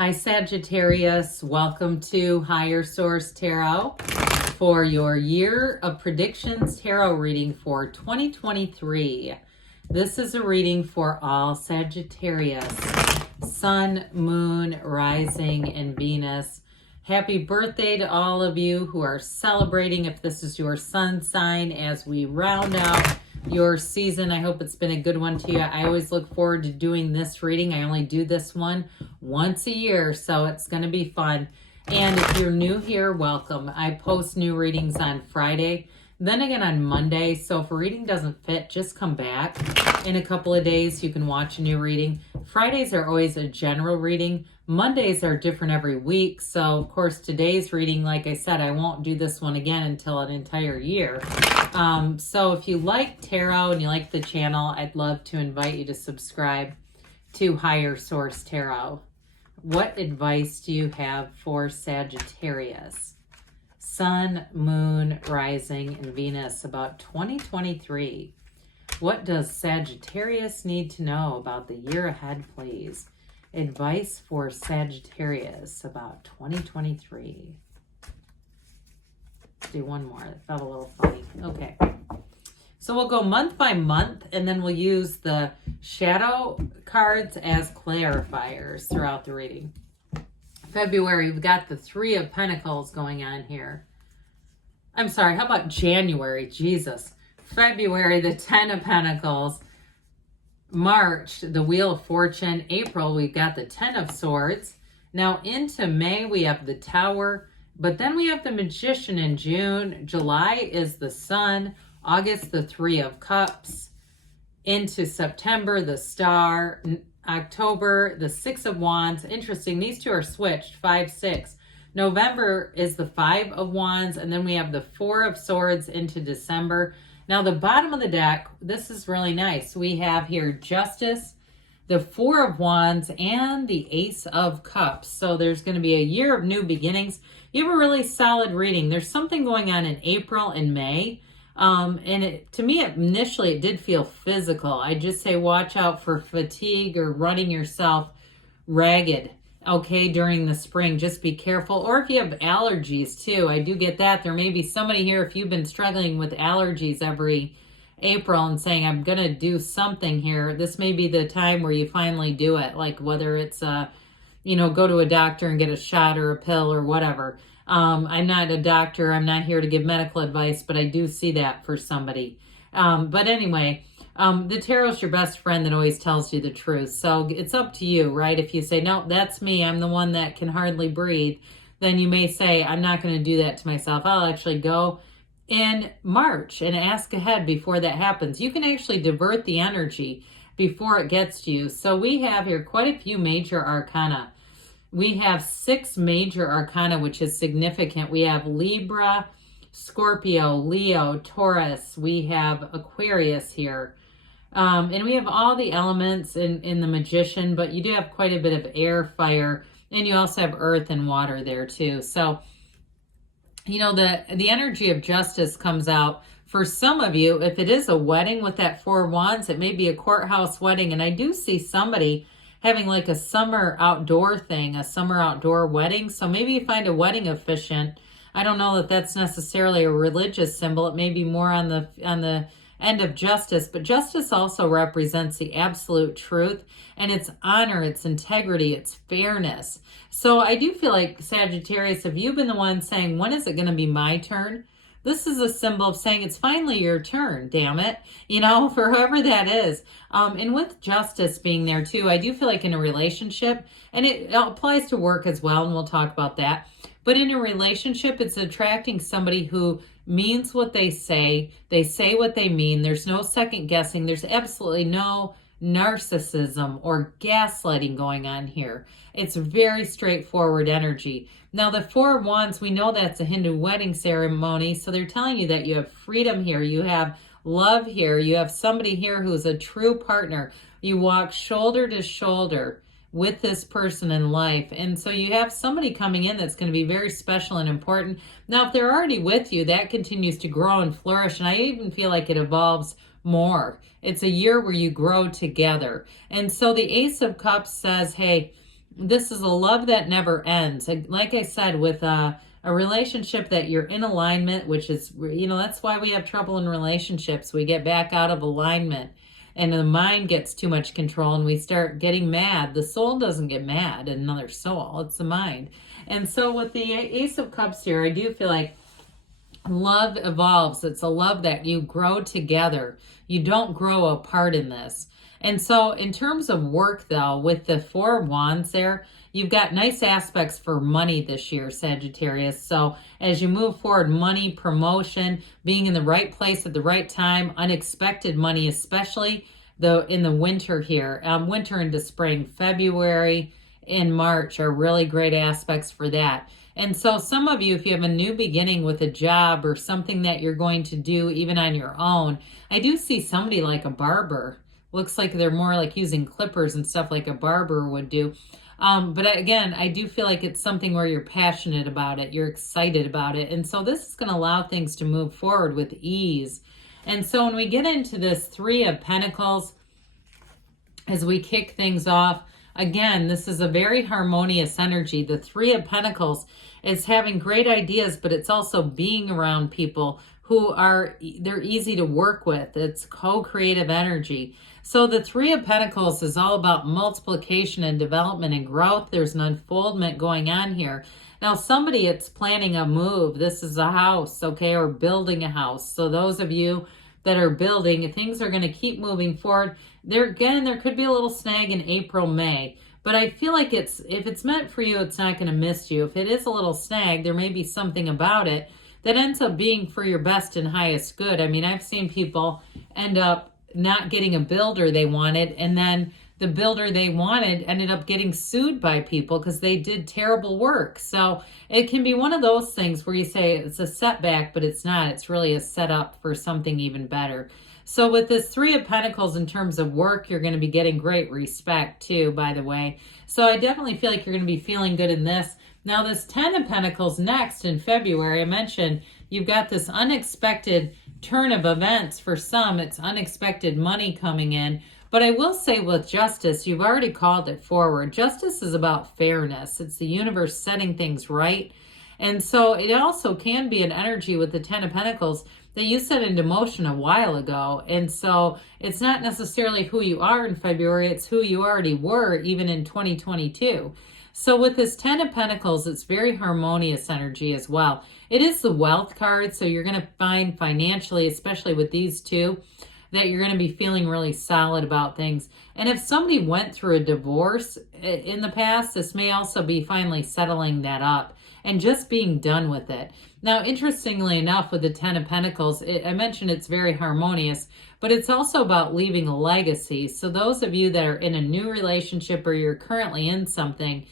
Hi Sagittarius, welcome to Higher Source Tarot for your Year of Predictions Tarot reading for 2023. This is a reading for all Sagittarius, Sun, Moon, Rising, and Venus. Happy birthday to all of you who are celebrating, if this is your sun sign, as we round out your season. I hope it's been a good one to you. I always look forward to doing this reading. I only do this one once a year, so it's going to be fun. And if you're new here, welcome. I post new readings on Friday, then again on Monday. So if a reading doesn't fit, just come back in a couple of days. You can watch a new reading. Fridays are always a general reading. Mondays are different every week. So of course today's reading, like I said, I won't do this one again until an entire year. So if you like tarot and you like the channel, I'd love to invite you to subscribe to Higher Source Tarot. What advice do you have for Sagittarius? Sun, Moon, Rising, and Venus about 2023. What does Sagittarius need to know about the year ahead, please? Advice for Sagittarius about 2023. Let's do one more. That felt a little funny. Okay. So we'll go month by month, and then we'll use the shadow cards as clarifiers throughout the reading. February, we've got the Three of Pentacles going on here. I'm sorry, how about January? Jesus. February, the Ten of Pentacles. March, the Wheel of Fortune. April, we've got the Ten of Swords. Now into May, we have the Tower. But then we have the Magician in June. July is the Sun. August, the Three of Cups. Into September, the Star. October, the Six of Wands. Interesting, these two are switched, 5, 6. November is the Five of Wands, and then we have the Four of Swords into December. Now the bottom of the deck, this is really nice. We have here Justice, the Four of Wands, and the Ace of Cups. So there's going to be a year of new beginnings. You have a really solid reading. There's something going on in April and May. To me, initially, it did feel physical. I just say watch out for fatigue or running yourself ragged, okay, during the spring. Just be careful. Or if you have allergies, too, I do get that. There may be somebody here, if you've been struggling with allergies every April and saying, I'm going to do something here, this may be the time where you finally do it, like whether it's, go to a doctor and get a shot or a pill or whatever. I'm not a doctor. I'm not here to give medical advice, but I do see that for somebody. But anyway, the tarot's your best friend that always tells you the truth. So it's up to you, right? If you say, no, that's me, I'm the one that can hardly breathe, then you may say, I'm not going to do that to myself. I'll actually go in March and ask ahead before that happens. You can actually divert the energy before it gets to you. So we have here quite a few major arcana. We have 6 major arcana, which is significant. We have Libra, Scorpio, Leo, Taurus. We have Aquarius here. And we have all the elements in the Magician, but you do have quite a bit of air, fire, and you also have earth and water there too. So, the energy of justice comes out. For some of you, if it is a wedding with that Four of Wands, it may be a courthouse wedding. And I do see somebody having like a summer outdoor thing, a summer outdoor wedding. So maybe you find a wedding officiant. I don't know that that's necessarily a religious symbol. It may be more on the end of justice, but justice also represents the absolute truth, and it's honor, it's integrity, it's fairness. So I do feel like, Sagittarius, if you've been the one saying, when is it going to be my turn? This is a symbol of saying it's finally your turn, damn it, for whoever that is. And with justice being there too, I do feel like in a relationship, and it applies to work as well, and we'll talk about that. But in a relationship, it's attracting somebody who means what they say what they mean. There's no second guessing. There's absolutely no narcissism or gaslighting going on here. It's very straightforward energy. Now, the Four of Wands, we know that's a Hindu wedding ceremony, so they're telling you that you have freedom here, you have love here, you have somebody here who's a true partner. You walk shoulder to shoulder with this person in life, and so you have somebody coming in that's going to be very special and important. Now, if they're already with you, that continues to grow and flourish, and I even feel like it evolves more. It's a year where you grow together. And so the Ace of Cups says, hey, this is a love that never ends. Like I said, with a relationship that you're in alignment, which is, that's why we have trouble in relationships. We get back out of alignment and the mind gets too much control and we start getting mad. The soul doesn't get mad at another soul, it's the mind. And so with the Ace of Cups here, I do feel like love evolves. It's a love that you grow together. You don't grow apart in this. And so in terms of work, though, with the Four of Wands there, you've got nice aspects for money this year, Sagittarius. So as you move forward, money, promotion, being in the right place at the right time, unexpected money, especially in the winter here, winter into spring, February and March are really great aspects for that. And so some of you, if you have a new beginning with a job or something that you're going to do even on your own, I do see somebody like a barber. Looks like they're more like using clippers and stuff like a barber would do. But again, I do feel like it's something where you're passionate about it. You're excited about it. And so this is going to allow things to move forward with ease. And so when we get into this Three of Pentacles, as we kick things off, again, this is a very harmonious energy. The Three of Pentacles is having great ideas, but it's also being around people who they're easy to work with. It's co-creative energy. So the Three of Pentacles is all about multiplication and development and growth. There's an unfoldment going on here. Now, somebody, it's planning a move. This is a house, okay, or building a house. So those of you that are building, things are going to keep moving forward. There could be a little snag in April, May. But I feel like if it's meant for you, it's not going to miss you. If it is a little snag, there may be something about it that ends up being for your best and highest good. I mean, I've seen people end up not getting a builder they wanted, and then the builder they wanted ended up getting sued by people because they did terrible work. So it can be one of those things where you say it's a setback, but it's not. It's really a setup for something even better. So with this Three of Pentacles in terms of work, you're going to be getting great respect too, by the way. So I definitely feel like you're going to be feeling good in this. Now this Ten of Pentacles next in February, I mentioned you've got this unexpected turn of events. For some, it's unexpected money coming in. But I will say with justice, you've already called it forward. Justice is about fairness. It's the universe setting things right. And so it also can be an energy with the Ten of Pentacles that you set into motion a while ago. And so it's not necessarily who you are in February, it's who you already were even in 2022. So with this Ten of Pentacles, it's very harmonious energy as well. It is the wealth card, so you're going to find financially, especially with these two, that you're going to be feeling really solid about things. And if somebody went through a divorce in the past, this may also be finally settling that up and just being done with it. Now, interestingly enough, with the Ten of Pentacles, I mentioned it's very harmonious, but it's also about leaving a legacy. So those of you that are in a new relationship or you're currently in something,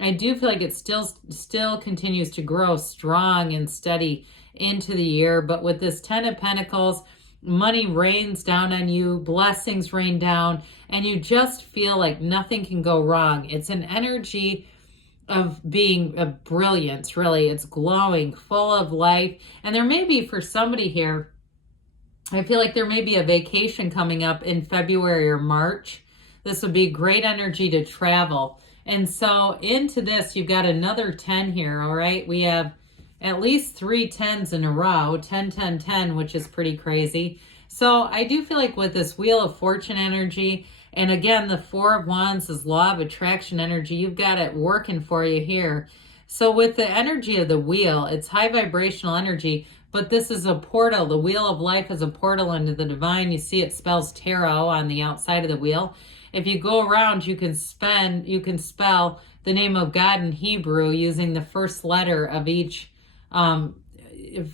I do feel like it still continues to grow strong and steady into the year. But with this Ten of Pentacles, money rains down on you, blessings rain down, and you just feel like nothing can go wrong. It's an energy of being a brilliance, really. It's glowing, full of life. And there may be, for somebody here, I feel like there may be a vacation coming up in February or March. This would be great energy to travel. And so into this, you've got another 10 here, all right? We have at least 3 10s in a row, 10, 10, 10, which is pretty crazy. So I do feel like with this Wheel of Fortune energy, and again, the Four of Wands is law of attraction energy, you've got it working for you here. So with the energy of the wheel, it's high vibrational energy, but this is a portal. The Wheel of Life is a portal into the divine. You see it spells tarot on the outside of the wheel. If you go around, you can spell the name of God in Hebrew using the first letter of each,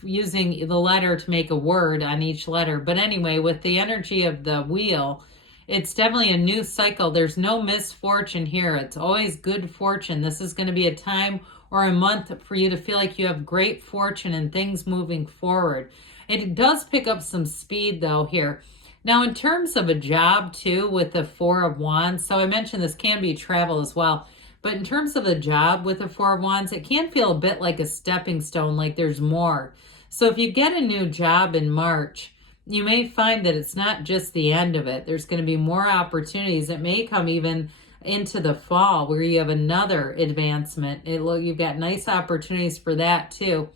using the letter to make a word on each letter. But anyway, with the energy of the wheel, it's definitely a new cycle. There's no misfortune here. It's always good fortune. This is going to be a time or a month for you to feel like you have great fortune and things moving forward. It does pick up some speed though here. Now, in terms of a job, too, with the Four of Wands, so I mentioned this can be travel as well, but in terms of a job with the Four of Wands, it can feel a bit like a stepping stone, like there's more. So if you get a new job in March, you may find that it's not just the end of it. There's going to be more opportunities. It may come even into the fall where you have another advancement. You've got nice opportunities for that too.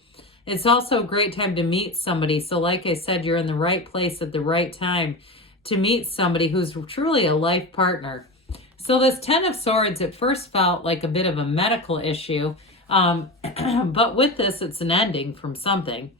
It's also a great time to meet somebody. So like I said, you're in the right place at the right time to meet somebody who's truly a life partner. So this Ten of Swords, at first felt like a bit of a medical issue, but with this, it's an ending from something.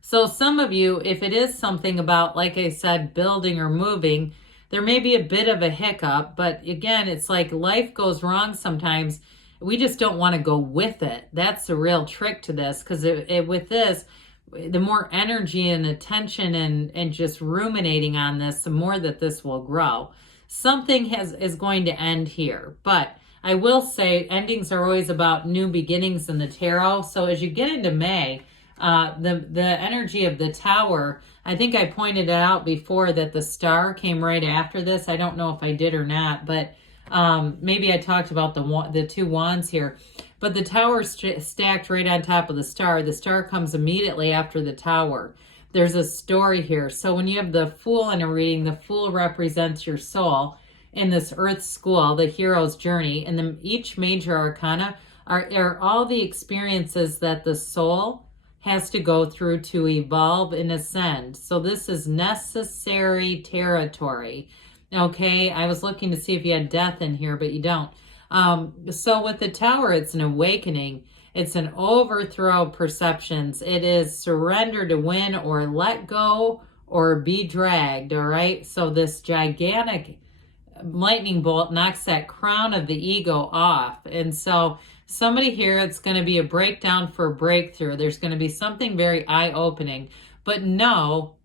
So some of you, if it is something about, like I said, building or moving, there may be a bit of a hiccup, but again, it's like life goes wrong sometimes. We just don't want to go with it. That's the real trick to this, because with this, the more energy and attention and just ruminating on this, the more that this will grow. Something is going to end here, but I will say endings are always about new beginnings in the tarot. So as you get into May, the energy of the Tower, I think I pointed it out before that the Star came right after this. I don't know if I did or not, but maybe I talked about the two wands here. But the Tower stacked right on top of the Star. The Star comes immediately after the Tower. There's a story here. So when you have the Fool in a reading, the Fool represents your soul in this Earth school, the hero's journey. And then each major arcana are all the experiences that the soul has to go through to evolve and ascend. So this is necessary territory. Okay, I was looking to see if you had death in here, but you don't. So with the Tower, it's an awakening. It's an overthrow of perceptions. It is surrender to win or let go or be dragged, all right? So this gigantic lightning bolt knocks that crown of the ego off. And so somebody here, it's going to be a breakdown for a breakthrough. There's going to be something very eye-opening. But know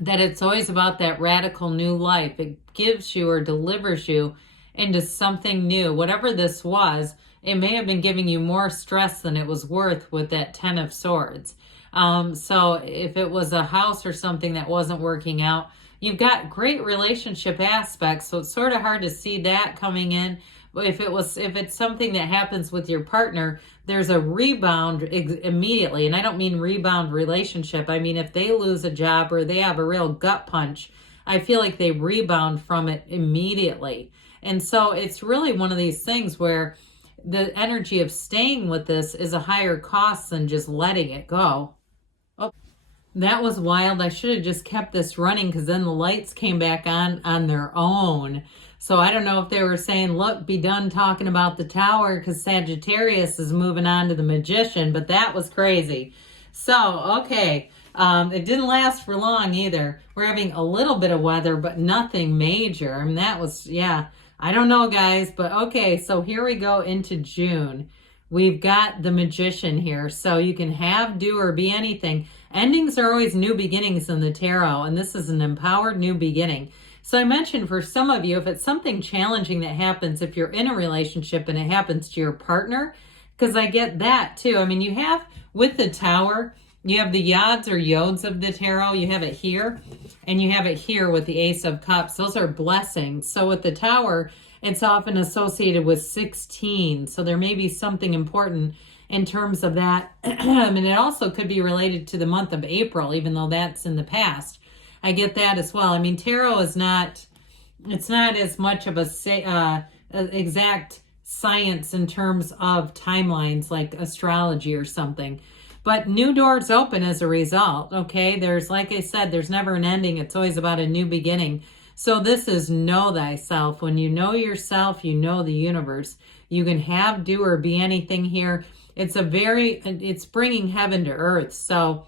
that it's always about that radical new life. It gives you or delivers you into something new. Whatever this was, it may have been giving you more stress than it was worth with that Ten of Swords. So if it was a house or something that wasn't working out, you've got great relationship aspects, so it's sort of hard to see that coming in. But if it's something that happens with your partner, there's a rebound immediately. And I don't mean rebound relationship. I mean, if they lose a job or they have a real gut punch, I feel like they rebound from it immediately. And so it's really one of these things where the energy of staying with this is a higher cost than just letting it go. Oh, that was wild. I should have just kept this running because then the lights came back on their own. So I don't know if they were saying, look, be done talking about the Tower because Sagittarius is moving on to the Magician, but that was crazy. So, okay, it didn't last for long either. We're having a little bit of weather, but nothing major. I mean, that was, yeah, I don't know, guys, but okay, so here we go into June. We've got the Magician here, so you can have, do, or be anything. Endings are always new beginnings in the tarot, and this is an empowered new beginning. So I mentioned for some of you, if it's something challenging that happens, if you're in a relationship and it happens to your partner, because I get that too. I mean, you have, with the Tower, you have the Yods or Yods of the tarot. You have it here, and you have it here with the Ace of Cups. Those are blessings. So with the Tower, it's often associated with 16. So there may be something important in terms of that. I mean, it also could be related to the month of April, even though that's in the past. I get that as well. I mean, tarot is not, it's not as much of a exact science in terms of timelines like astrology or something. But new doors open as a result, okay? There's, like I said, there's never an ending. It's always about a new beginning. So this is know thyself. When you know yourself, you know the universe. You can have, do, or be anything here. It's bringing heaven to earth. So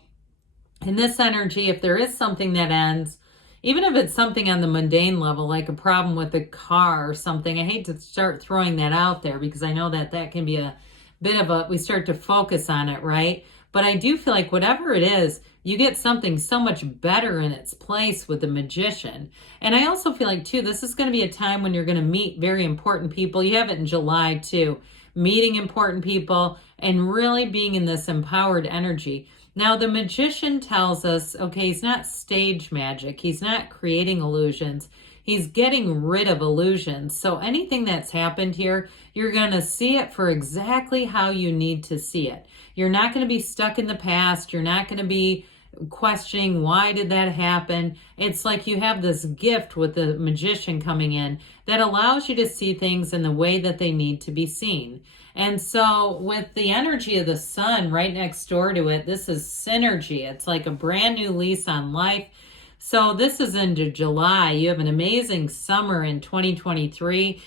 in this energy, if there is something that ends, even if it's something on the mundane level, like a problem with a car or something, I hate to start throwing that out there because I know that that can be a bit of we start to focus on it, right? But I do feel like whatever it is, you get something so much better in its place with the Magician. And I also feel like, too, this is going to be a time when you're going to meet very important people. You have it in July, too. Meeting important people and really being in this empowered energy. Now, the Magician tells us, okay, he's not stage magic. He's not creating illusions. He's getting rid of illusions. So anything that's happened here, you're going to see it for exactly how you need to see it. You're not going to be stuck in the past. You're not going to be questioning, why did that happen? It's like you have this gift with the Magician coming in that allows you to see things in the way that they need to be seen. And so with the energy of the sun right next door to it, this is synergy. It's like a brand new lease on life. So this is into July. You have an amazing summer in 2023.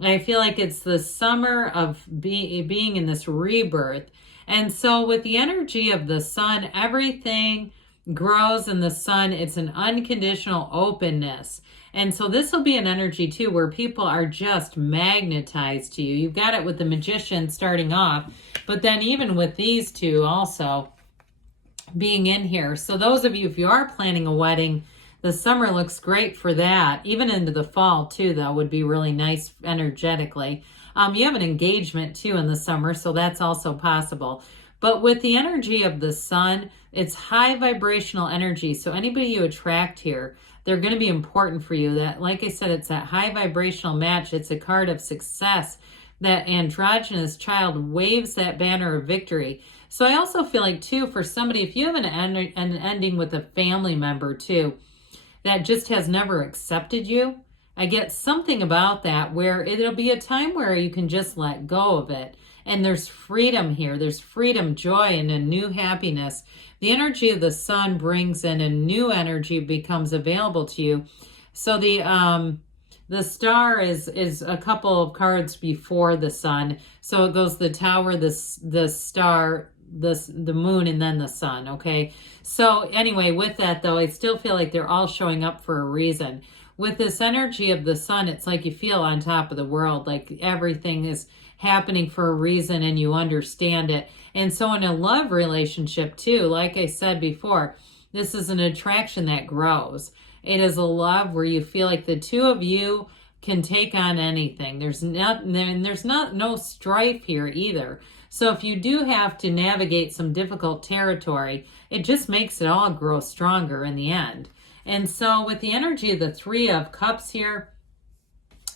I feel like it's the summer of being in this rebirth. And so with the energy of the sun, everything grows in the sun. It's an unconditional openness. And so this will be an energy too where people are just magnetized to you. You've got it with the Magician starting off, but then even with these two also being in here. So those of you, if you are planning a wedding, the summer looks great for that. Even into the fall too, though, would be really nice energetically. You have an engagement too in the summer, so that's also possible. But with the energy of the sun, it's high vibrational energy. So anybody you attract here, they're going to be important for you. That, like I said, it's that high vibrational match. It's a card of success. That androgynous child waves that banner of victory. So I also feel like too, for somebody, if you have an ending with a family member too, that just has never accepted you, I get something about that where it'll be a time where you can just let go of it. And there's freedom here. There's freedom, joy, and a new happiness. The energy of the sun brings in a new energy, becomes available to you. So the star is a couple of cards before the sun. So it goes the tower, the star, the moon, and then the sun. Okay. So anyway, with that though, I still feel like they're all showing up for a reason. With this energy of the sun, it's like you feel on top of the world, like everything is happening for a reason and you understand it. And so in a love relationship too, like I said before, this is an attraction that grows. It is a love where you feel like the two of you can take on anything. There's no strife here either. So if you do have to navigate some difficult territory, it just makes it all grow stronger in the end. And so with the energy of the Three of Cups here,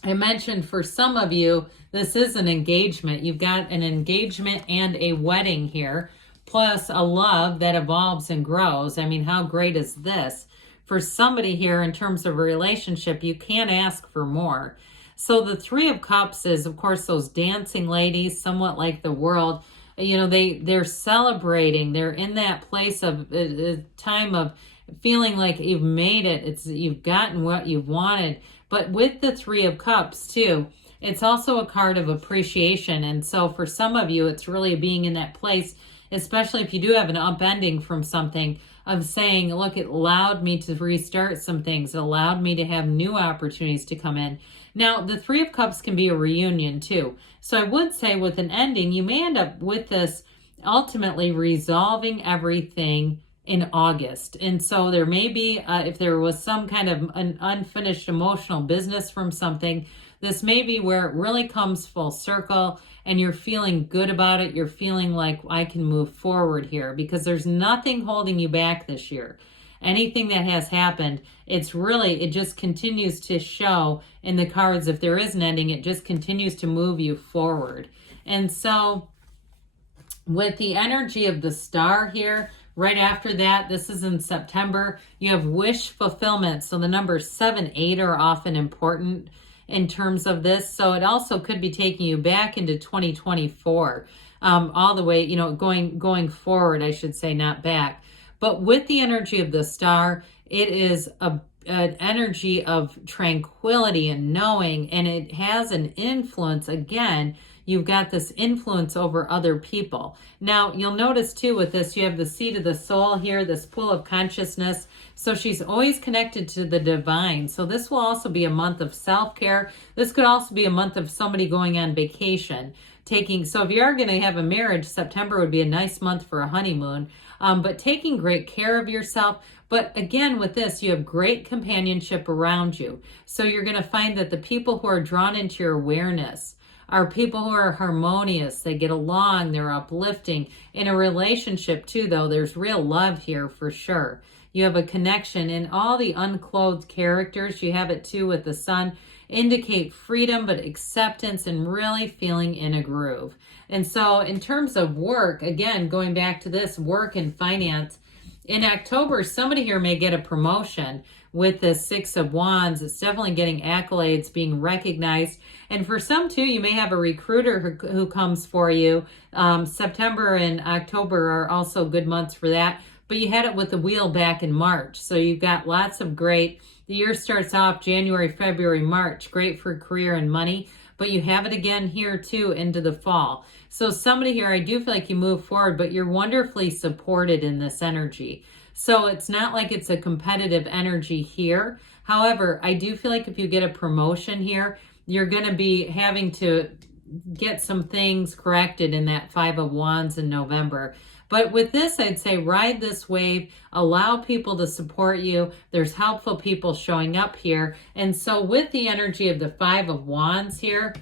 I mentioned for some of you, this is an engagement. You've got an engagement and a wedding here, plus a love that evolves and grows. I mean, how great is this? For somebody here in terms of a relationship, you can't ask for more. So the Three of Cups is, of course, those dancing ladies, somewhat like the world. You know, they're celebrating. They're in that place of a time of feeling like you've made it. You've gotten what you've wanted. But with the Three of Cups too, it's also a card of appreciation. And so for some of you, it's really being in that place, especially if you do have an upending from something, of saying, look, it allowed me to restart some things. It allowed me to have new opportunities to come in. Now, the Three of Cups can be a reunion too. So I would say with an ending, you may end up with this ultimately resolving everything in August. And so there may be, if there was some kind of an unfinished emotional business from something, this may be where it really comes full circle and you're feeling good about it. You're feeling like I can move forward here because there's nothing holding you back this year. Anything that has happened, it just continues to show in the cards. If there is an ending, it just continues to move you forward. And so with the energy of the star here, right after that, this is in September, you have wish fulfillment. So the numbers 7, 8 are often important in terms of this. So it also could be taking you back into 2024, all the way, going forward, I should say, not back. But with the energy of the star, it is an energy of tranquility and knowing, and it has an influence. Again, you've got this influence over other people. Now, you'll notice too with this, you have the seat of the soul here, this pool of consciousness. So she's always connected to the divine. So this will also be a month of self-care. This could also be a month of somebody going on vacation. So if you are going to have a marriage, September would be a nice month for a honeymoon. But taking great care of yourself. But again, with this, you have great companionship around you. So you're going to find that the people who are drawn into your awareness are people who are harmonious. They get along. They're uplifting. In a relationship too, though, there's real love here for sure. You have a connection. In all the unclothed characters, you have it too with the sun, indicate freedom, but acceptance and really feeling in a groove. And so in terms of work, again, going back to this, work and finance, In October, somebody here may get a promotion with the Six of Wands. It's definitely getting accolades, being recognized. And for some too, you may have a recruiter who comes for you. September and October are also good months for that. But you had it with the wheel back in March. So you've got lots of great, the year starts off January, February, March, great for career and money. But you have it again here too into the fall. So somebody here, I do feel like you move forward, but you're wonderfully supported in this energy. So it's not like it's a competitive energy here. However, I do feel like if you get a promotion here, you're going to be having to get some things corrected in that Five of Wands in November. But with this, I'd say ride this wave, allow people to support you. There's helpful people showing up here. And so with the energy of the Five of Wands here,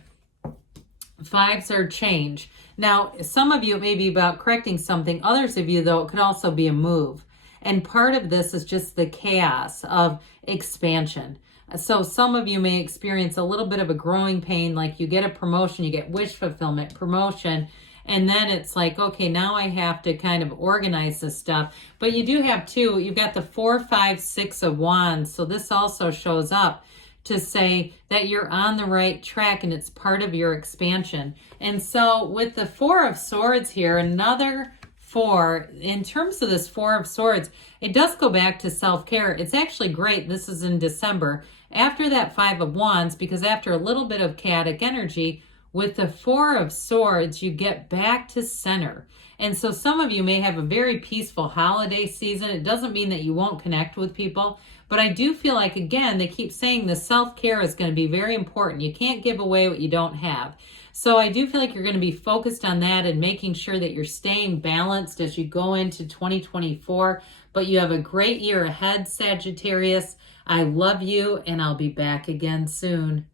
fives are change. Now, some of you it may be about correcting something. Others of you, though, it could also be a move. And part of this is just the chaos of expansion. So some of you may experience a little bit of a growing pain, like you get a promotion, you get wish fulfillment, promotion, and then it's like, okay, now I have to kind of organize this stuff. But you do have two, you've got the 4, 5, 6 of Wands. So this also shows up to say that you're on the right track and it's part of your expansion. And so with the 4 of Swords here, another 4, in terms of this 4 of Swords, it does go back to self-care. It's actually great. This is in December. After that 5 of Wands, because after a little bit of chaotic energy, with the 4 of Swords, you get back to center. And so some of you may have a very peaceful holiday season. It doesn't mean that you won't connect with people, but I do feel like, again, they keep saying the self-care is going to be very important. You can't give away what you don't have. So I do feel like you're going to be focused on that and making sure that you're staying balanced as you go into 2024. But you have a great year ahead, Sagittarius. I love you, and I'll be back again soon.